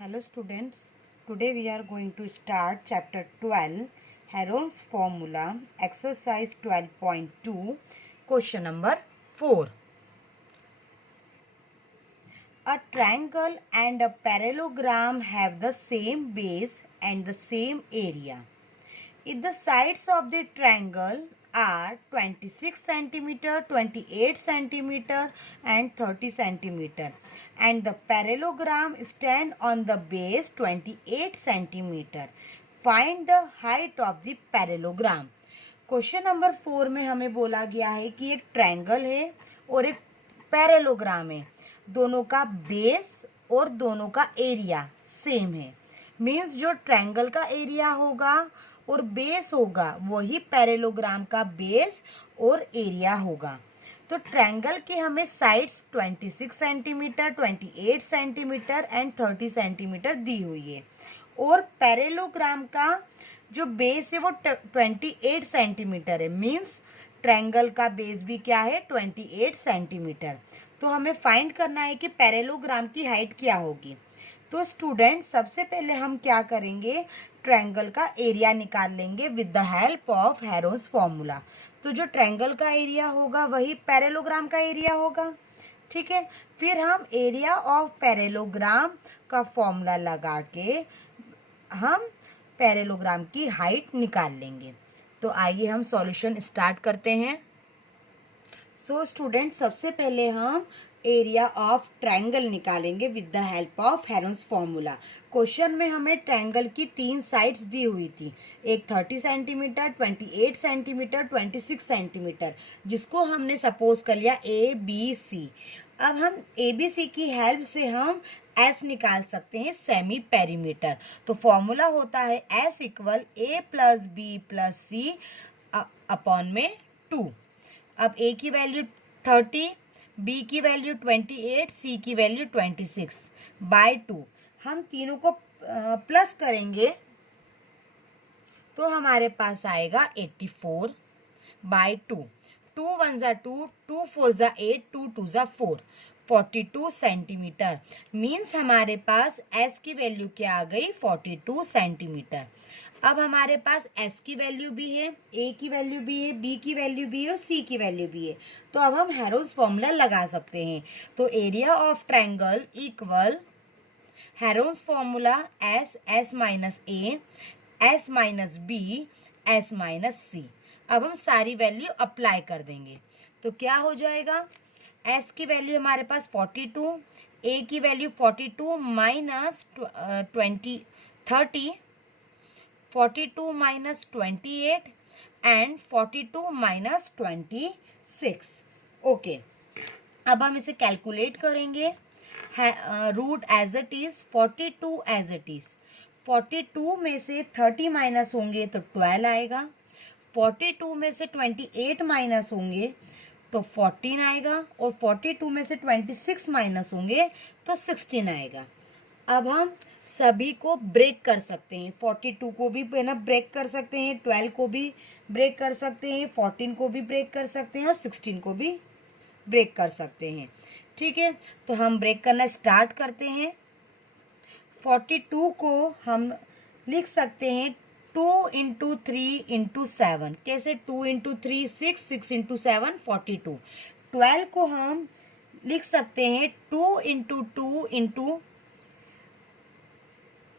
Hello students, today we are going to start chapter 12, Heron's formula, exercise 12.2, question number 4. A triangle and a parallelogram have the same base and the same area. If the sides of the triangle are 26 centimeter, 28 centimeter and 30 centimeter and the parallelogram stand on the base 28 centimeter, find the height of the parallelogram. Question number 4 में हमें बोला गया है कि एक triangle है और एक पैरेललोग्राम है, दोनों का बेस और दोनों का एरिया सेम है। मीन्स जो ट्रायंगल का एरिया होगा और बेस होगा वही पैरेललोग्राम का बेस और एरिया होगा। तो ट्रायंगल की हमें sides 26 centimetre, 28 centimetre and 30 centimetre दी हुई है और पैरेललोग्राम का जो बेस है वो 28 सेंटीमीटर है। मीन्स ट्रायंगल का बेस भी क्या है, 28 सेंटीमीटर। तो हमें फाइंड करना है कि पैरेललोग्राम की हाइट क्या होगी। तो स्टूडेंट सबसे पहले हम क्या करेंगे, ट्रायंगल का एरिया निकाल लेंगे with the help of Heron's formula. तो जो ट्रायंगल का एरिया होगा वही पैरेललोग्राम का एरिया होगा। ठीक है, फिर हम एरिया ऑफ पैरेललोग्राम का फॉर्मूला लगा के हम पैरेललोग्राम की हाइट निकाल लेंगे। तो आइए हम सॉल्यूशन स्टार्ट करते हैं। सो स्टूडेंट सबसे पहले हम एरिया ऑफ ट्रायंगल निकालेंगे with the help of Heron's formula. Question में हमें ट्रायंगल की 3 साइड्स दी हुई थी, एक 30 सेंटीमीटर, 28 सेंटीमीटर, 26 सेंटीमीटर, जिसको हमने सपोज कर लिया ए बी सी। अब हम ए बी सी की हेल्प से हम एस निकाल सकते हैं, सेमी पेरीमीटर। तो फॉर्मूला होता है एस इक्वल ए प्लस बी प्लस सी अपॉन में 2। अब ए की वैल्यू 30, बी की वैल्यू 28, सी की वैल्यू 26 बाय 2। हम तीनों को प्लस करेंगे तो हमारे पास आएगा 84 बाय 2। 2 1 ज़ा 2, 2 4 ज़ा 8, 2 2 ज़ा 4, 42 सेंटीमीटर। मीन्स हमारे पास एस की वैल्यू क्या आ गई, 42 सेंटीमीटर। अब हमारे पास एस की वैल्यू भी है, ए की वैल्यू भी है, बी की वैल्यू भी है और सी की वैल्यू भी है। तो अब हम हेरोन्स फॉर्मूला लगा सकते हैं। तो area of triangle equal Heron's formula s, s minus a, s minus b, s minus c. अब हम सारी वैल्यू अप्लाई कर देंगे तो क्या हो जाएगा, एस की वैल्यू हमारे पास 42, ए की value 42 minus 30, 42 minus 28 and 42 minus 26। Okay, अब हम इसे कैलकुलेट करेंगे। Root as it is, 42 as it is. 42 में से 30 माइनस होंगे तो 12 आएगा, 42 में से 28 माइनस होंगे तो 14 आएगा और 42 में से 26 माइनस होंगे तो 16 आएगा। अब हम सभी को ब्रेक कर सकते हैं, 42 को भी है ना ब्रेक कर सकते हैं, 12 को भी ब्रेक कर सकते हैं, 14 को भी ब्रेक कर सकते हैं और 16 को भी ब्रेक कर सकते हैं। ठीक है, तो हम ब्रेक करना स्टार्ट करते हैं। 42 को हम लिख सकते हैं 2 इंटू 3 इंटू 7। कैसे, 2 इंटू 3 6, 6 इंटू 7 42। 12 को हम लिख सकते हैं 2 इंटू 2 इंटू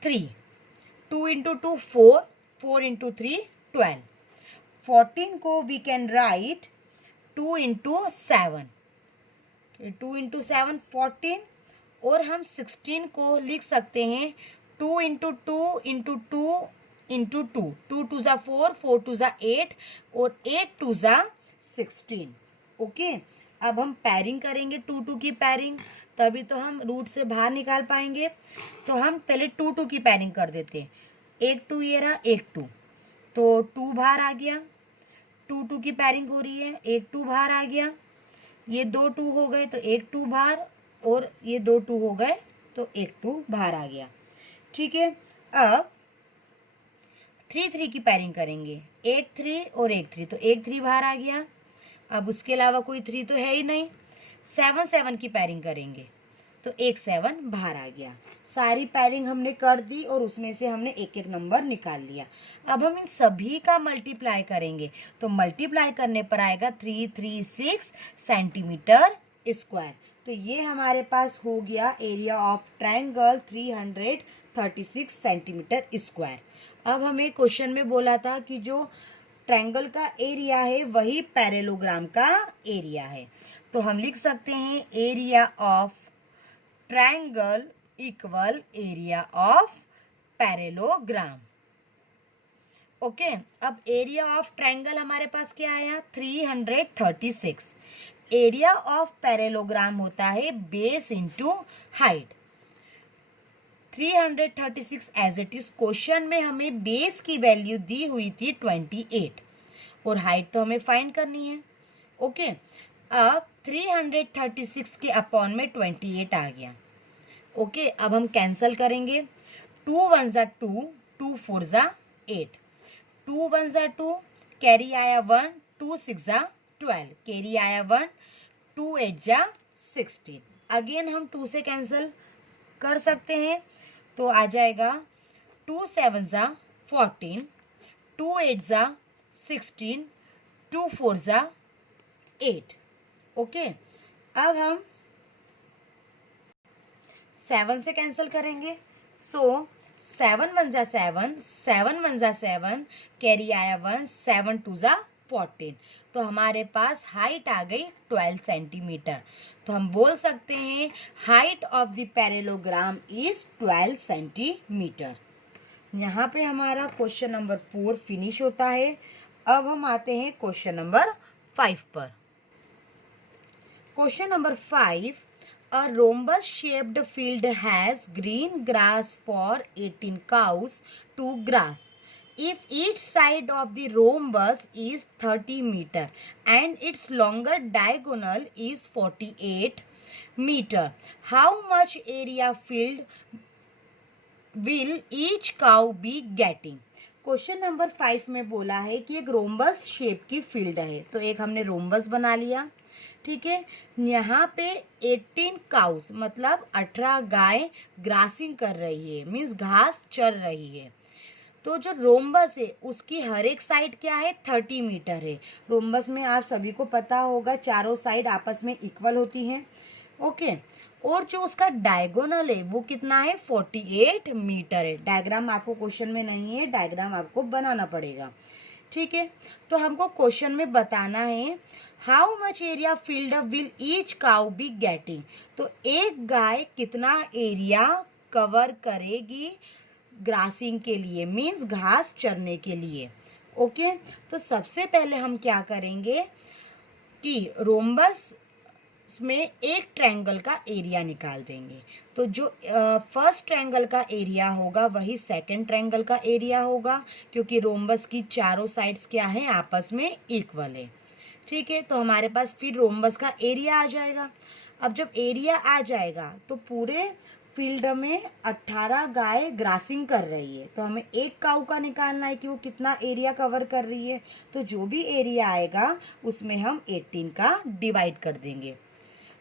3, 2 इंटू 2 4, 4 इंटू 3 12। 14 को we can write 2 into 7, 2 into 7 14। और हम 16 को लिख सकते हैं 2 इंटू 2 इंटू 2 इंटू 2, 2 2 ज़ा 4, 4 2 ज़ा 8 और 8 2 ज़ा 16। ओके, अब हम पैरिंग करेंगे, 2 2 की पैरिंग, तभी तो हम रूट से बाहर निकाल पाएंगे। तो हम पहले 2 2 की पैरिंग कर देते हैं। एक 2 ये रहा, एक 2, तो 2 बाहर आ गया, 2 2 की पैरिंग हो रही है, एक 2 बाहर आ गया, ये 2 2 हो गए तो एक 2 बाहर और ये 2 2 हो गए तो एक 2 बाहर आ गया। ठीक है, अब 3 3 की पैरिंग करेंगे, एक 3 और एक 3, तो एक 3 बाहर आ गया। अब उसके अलावा कोई 3 तो है ही नहीं। 7 7 की पैरिंग करेंगे, तो एक 7 बाहर आ गया। सारी पैरिंग हमने कर दी और उसमें से हमने एक एक नंबर निकाल लिया। अब हम इन सभी का मल्टीप्लाई करेंगे, तो मल्टीप्लाई करने पर आएगा 336 सेंटीमीटर स्क्वायर। तो ये हमारे पास हो गया area of triangle 336 centimetre square. अब हमें क्वेश्चन में बोला था कि जो ट्रायंगल का एरिया है वही पैरेललोग्राम का एरिया है, तो हम लिख सकते हैं area of triangle equal area of parallelogram. Okay, अब एरिया ऑफ ट्रायंगल हमारे पास क्या आया 336। एरिया ऑफ पैरेललोग्राम होता है base into height. 336 as it is question में हमें बेस की वैल्यू दी हुई थी 28 और हाइट तो हमें फाइंड करनी है। ओके, अब 336 के अपॉन में 28 आ गया। ओके, अब हम कैंसल करेंगे। 2 1 ज़ा 2, 2 4 ज़ा 8, 2 1 ज़ा 2, कैरी आया 1, 2 6 ज़ा 12, कैरी आया 1, 2 8 ज़ा 16। अगेन हम 2 से कैंसल कर सकते हैं, तो आ जाएगा 2 7 ज़ा 14, 2 8 ज़ा 16, 2 4 ज़ा 8। ओके, अब हम 7 से कैंसिल करेंगे, सो 7 1 ज़ा 7, 7 1 ज़ा 7, कैरी आया 1, 7 2 ज़ा 14, तो हमारे पास हाइट आ गई 12 सेंटीमीटर। तो हम बोल सकते हैं height of the parallelogram is 12 centimetre. यहाँ पे हमारा क्वेश्चन नंबर 4 फिनिश होता है। अब हम आते हैं क्वेश्चन नंबर 5 पर। Question number 5, a rhombus shaped field has green grass for 18 cows to grass. If each side of the rhombus is 30 meter and its longer diagonal is 48 meter, how much area filled will each cow be getting? Question number 5 में बोला है कि एक rhombus shape की field है, तो एक हमने रोम्बस बना लिया। ठीक है, यहाँ पे 18 काउस मतलब 18 गाय ग्रासिंग कर रही है, मीन्स घास चर रही है। तो जो रोम्बस है उसकी हर एक साइड क्या है 30 मीटर है। रोम्बस में आप सभी को पता होगा चारों साइड आपस में इक्वल होती हैं। ओके, और जो उसका डायगोनल है वो कितना है 48 मीटर है। डायग्राम आपको क्वेश्चन में नहीं है, डायग्राम आपको बनाना पड़ेगा। ठीक है, तो हमको क्वेश्चन में बताना है how much area field will each cow be getting. तो एक गाय कितना एरिया कवर करेगी ग्रासिंग के लिए, मीन्स घास चरने के लिए। ओके, तो सबसे पहले हम क्या करेंगे कि रोम्बस में एक ट्रायंगल का एरिया निकाल देंगे। तो जो फर्स्ट ट्रायंगल का एरिया होगा वही सेकंड ट्रायंगल का एरिया होगा, क्योंकि रोम्बस की चारों साइड्स क्या है आपस में इक्वल है। ठीक है, तो हमारे पास फिर रोम्बस का एरिया आ जाएगा। अब जब एरिया आ जाएगा तो पूरे फील्ड में 18 गाय ग्रासिंग कर रही है, तो हमें एक काऊ का निकालना है कि वो कितना एरिया कवर कर रही है। तो जो भी एरिया आएगा उसमें हम 18 का डिवाइड कर देंगे।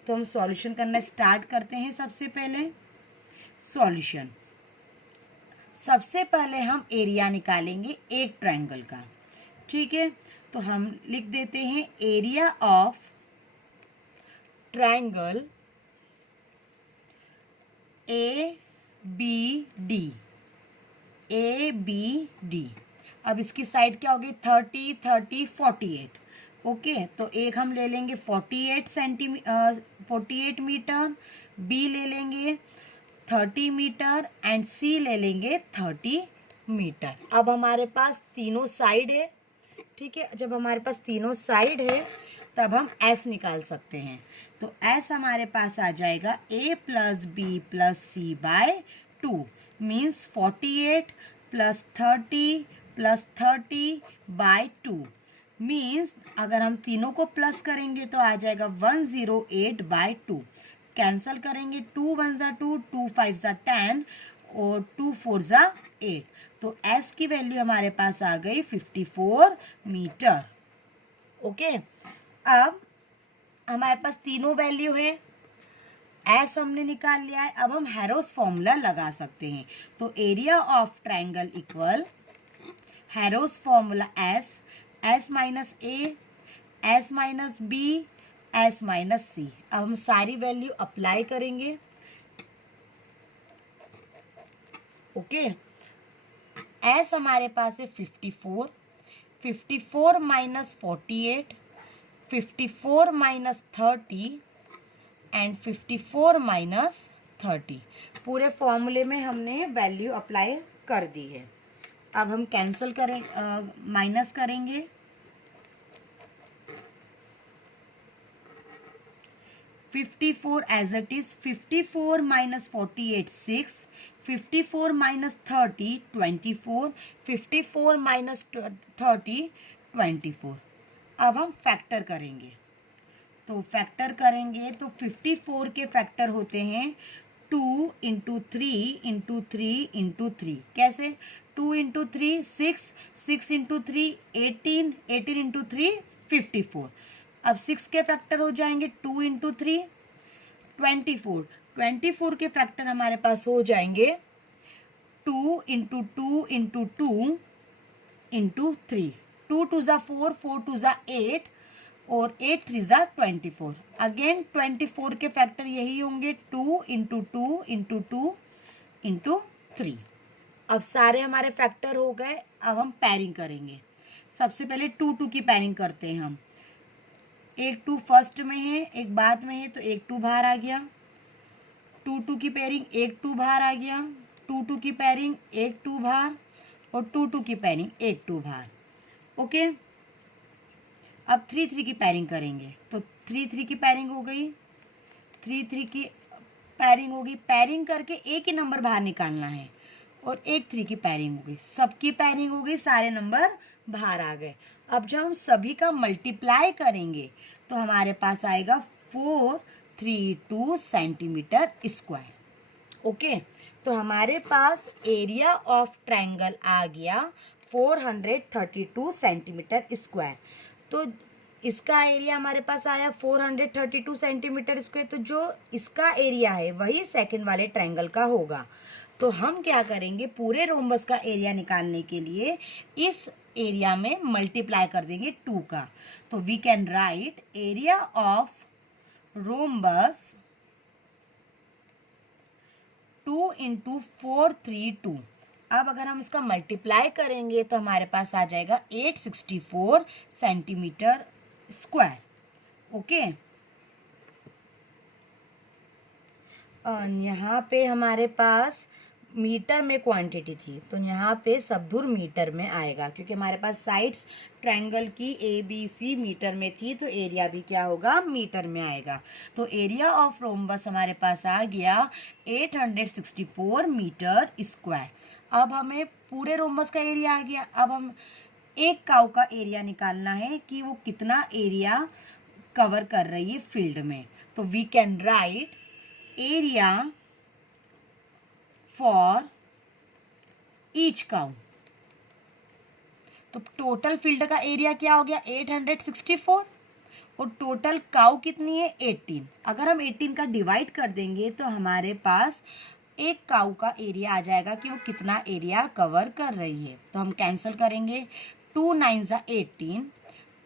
तो हम सॉल्यूशन करना स्टार्ट करते हैं। सबसे पहले सॉल्यूशन, सबसे पहले हम एरिया निकालेंगे एक ट्रायंगल का। ठीक है, तो हम लिख देते हैं area of triangle A B D, A B D. अब इसकी साइड क्या होगी 30 30 48। ओके, तो एक हम ले लेंगे 48 मीटर, बी ले लेंगे 30 मीटर एंड सी ले लेंगे 30 मीटर। अब हमारे पास तीनों साइड है। ठीक है, जब हमारे पास तीनों साइड है तब हम एस निकाल सकते हैं। तो एस हमारे पास आ जाएगा a plus b plus c by 2 means 48 plus 30 plus 30 by 2 means अगर हम तीनों को प्लस करेंगे तो आ जाएगा 108 बाय 2। कैंसल करेंगे 2 1 ज़ा 2, 2 5 ज़ा 10 और 2 4 ज़ा 8। तो एस की वैल्यू हमारे पास आ गई 54 मीटर। ओके, अब हमारे पास तीनों वैल्यू है। एस हमने निकाल लिया है, अब हम हैरोस फॉर्मूला लगा सकते हैं। तो area of triangle equal Heron's formula s, s minus a, s minus b, s minus c. अब हम सारी वैल्यू अप्लाई करेंगे। ओके, एस हमारे पास है 54, 54 माइनस 48, 54 माइनस 30 एंड 54 माइनस 30। पूरे फॉर्मूले में हमने वैल्यू अप्लाई कर दी है। अब हम कैंसिल करें, माइनस करेंगे। 54 as it is, 54 minus 48 6, 54 minus 30 24, 54 minus 30 24। अब हम फैक्टर करेंगे। तो फैक्टर करेंगे तो 54 के फैक्टर होते हैं 2 इंटू 3 इंटू 3 इंटू 3। कैसे? 2 इंटू 3 6, 6 इंटू 3 18, 18 इंटू 3 54। अब 6 के फैक्टर हो जाएंगे 2 इंटू 3 24, 24 के फैक्टर हमारे पास हो जाएंगे 2 इंटू 2 इंटू 2 इंटू 3। 2 टू ज़ा 4, 4 टू ज़ा 8 और 8 3 ज़ा 24। अगेन 24 के फैक्टर यही होंगे 2 इंटू 2 इंटू 2 इंटू 3। अब सारे हमारे फैक्टर हो गए। अब हम पैरिंग करेंगे। सबसे पहले 2 2 की पैरिंग करते हैं हम। एक 2 फर्स्ट में है, एक बाद में है, तो एक 2 बाहर आ गया। 2 2 की पैरिंग, एक 2 बाहर आ गया। 2 2 की पैरिंग, एक 2 बाहर, और 2 2 की पैरिंग, एक 2 बाहर। ओके, अब 3 3 की पैरिंग करेंगे। तो 3 3 की पैरिंग हो गई, 3 3 की पैरिंग होगी। पैरिंग करके एक ही नंबर बाहर निकालना है, और एक 3 की पैरिंग हो गई। सबकी पैरिंग हो गई, सारे नंबर बाहर आ गए। अब जब हम सभी का मल्टीप्लाई करेंगे तो हमारे पास आएगा 432 सेंटीमीटर स्क्वायर। ओके, तो हमारे पास एरिया ऑफ ट्रायंगल आ गया 432 सेंटीमीटर स्क्वायर। तो इसका एरिया हमारे पास आया 432 सेंटीमीटर स्क्वायर। तो जो इसका एरिया है वही सेकंड वाले ट्रायंगल का होगा। तो हम क्या करेंगे, पूरे रोम्बस का एरिया निकालने के लिए इस एरिया में मल्टीप्लाई कर देंगे 2 का। तो we can write area of rhombus 2 into 432। अब अगर हम इसका मल्टीप्लाई करेंगे तो हमारे पास आ जाएगा 864 सेंटीमीटर स्क्वायर। ओके, यहाँ पे हमारे पास मीटर में क्वांटिटी थी, तो यहाँ पे सबधुर मीटर में आएगा, क्योंकि हमारे पास साइड्स ट्रायंगल की ABC मीटर में थी, तो एरिया भी क्या होगा, मीटर में आएगा। तो एरिया ऑफ रोम्बस हमारे पास आ गया 864 मीटर स्क्वायर। अब हमें पूरे रोम्बस का एरिया आ गया। अब हम एक काऊ का एरिया निकालना है कि वो कितना एरिया कवर कर रही है फील्ड में। तो we can write area for each cow. तो टोटल फील्ड का एरिया क्या हो गया 864, और टोटल काउ कितनी है 18। अगर हम 18 का डिवाइड कर देंगे तो हमारे पास एक काउ का एरिया आ जाएगा कि वो कितना एरिया कवर कर रही है। तो हम कैंसिल करेंगे। 2 9 ज़ा 18,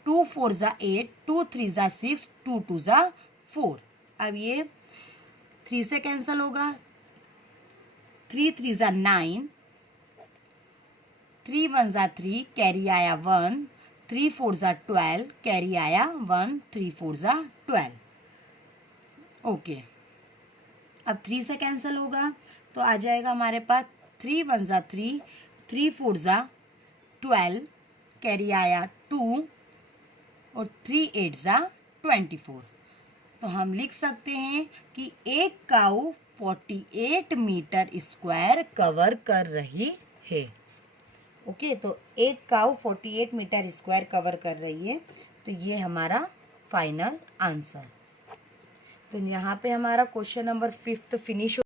2 4 ज़ा 8, 2 3 ज़ा 6, 2 2 ज़ा 4। अब ये 3 से कैंसिल होगा। 3 3 ज़ा 9, 3 1 ज़ा 3, कैरी आया 1, 3 4 ज़ा 12, कैरी आया 1, 3 4 ज़ा 12। ओके, अब 3 से कैंसिल होगा तो आ जाएगा हमारे पास 3 1 ज़ा 3, 3 4 ज़ा 12, कैरी आया 2, और 3 8 ज़ा 24। तो हम लिख सकते हैं कि एक काऊ 48 मीटर स्क्वायर कवर कर रही है। ओके, तो एक काऊ 48 मीटर स्क्वायर कवर कर रही है। तो ये हमारा फाइनल आंसर। तो यहाँ पे हमारा क्वेश्चन नंबर 5 फिनिश